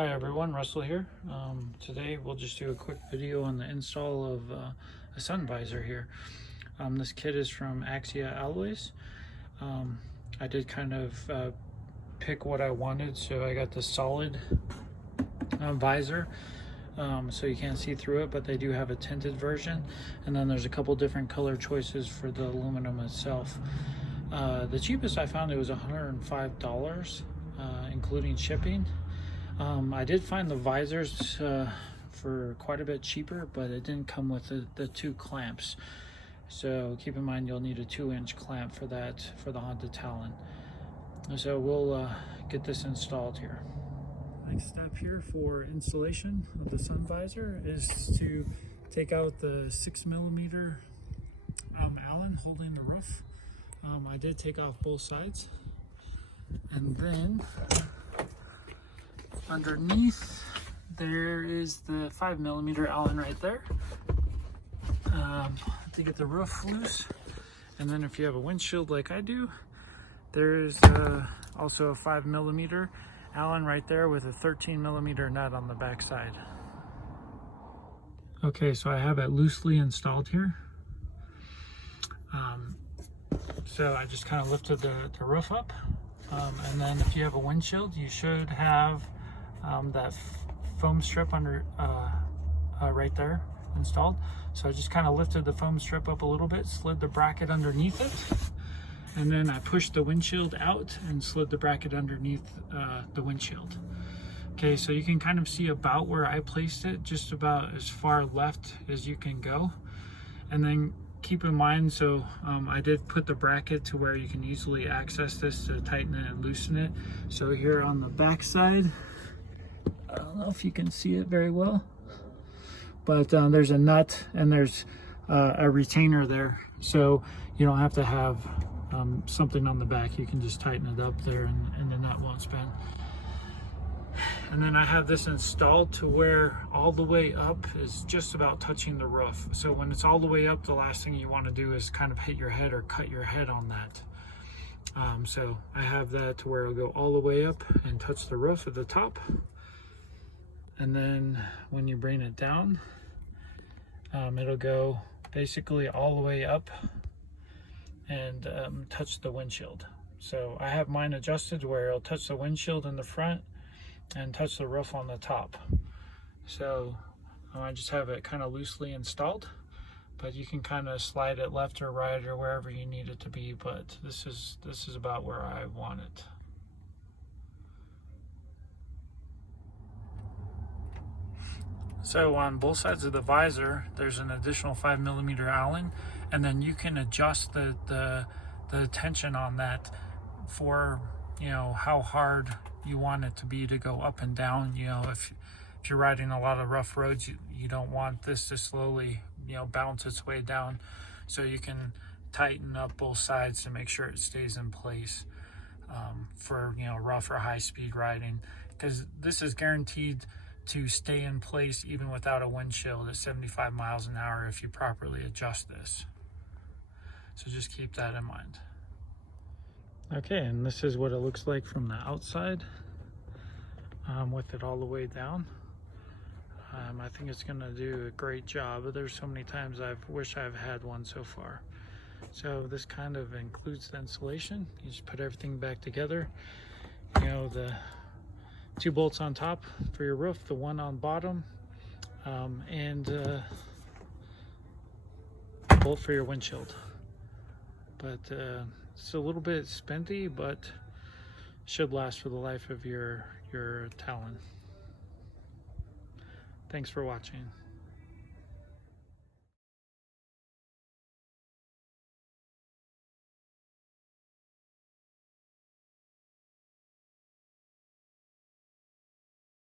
Hi everyone, Russell here. Today we'll just do a quick video on the install of a sun visor here. This kit is from Axia alloys. I did kind of pick what I wanted, so I got the solid visor, so you can't see through it, but they do have a tinted version, and then there's a couple different color choices for the aluminum itself. The cheapest I found, it was $105, including shipping. I did find the visors for quite a bit cheaper, but it didn't come with the two clamps. So keep in mind you'll need a 2-inch clamp for that for the Honda Talon. So we'll get this installed here. Next step here for installation of the sun visor is to take out the 6mm Allen holding the roof. I did take off both sides, and then underneath there is the 5mm Allen right there to get the roof loose. And then if you have a windshield like I do, there's also a 5mm Allen right there with a 13mm nut on the back side. Okay, so I have it loosely installed here. So I just kind of lifted the roof up, and then if you have a windshield, you should have that foam strip under right there installed. So I just kind of lifted the foam strip up a little bit, slid the bracket underneath it, and then I pushed the windshield out and slid the bracket underneath the windshield. Okay, so you can kind of see about where I placed it, just about as far left as you can go. And then keep in mind, so I did put the bracket to where you can easily access this to tighten it and loosen it. So here on the back side, I don't know if you can see it very well, but there's a nut and there's a retainer there, so you don't have to have something on the back. You can just tighten it up there and the nut won't spin. And then I have this installed to where all the way up is just about touching the roof. So when it's all the way up, the last thing you want to do is kind of hit your head or cut your head on that. So I have that to where it'll go all the way up and touch the roof at the top. And then when you bring it down, it'll go basically all the way up and touch the windshield. So I have mine adjusted where it'll touch the windshield in the front and touch the roof on the top. So I just have it kind of loosely installed, but you can kind of slide it left or right or wherever you need it to be, but this is about where I want it. So on both sides of the visor, there's an additional 5mm Allen, and then you can adjust the tension on that for, you know, how hard you want it to be to go up and down. You know, if you're riding a lot of rough roads, you don't want this to slowly, you know, bounce its way down. So you can tighten up both sides to make sure it stays in place for, you know, rough or high speed riding, because this is guaranteed to stay in place even without a windshield at 75 miles an hour if you properly adjust this. So just keep that in mind. Okay, and this is what it looks like from the outside with it all the way down. I think it's going to do a great job, but there's so many times I've wished I've had one so far. So this kind of includes the installation. You just put everything back together. You know, the 2 bolts on top for your roof, the 1 on bottom, and bolt for your windshield. But it's a little bit spenty, but should last for the life of your Talon. Thanks for watching.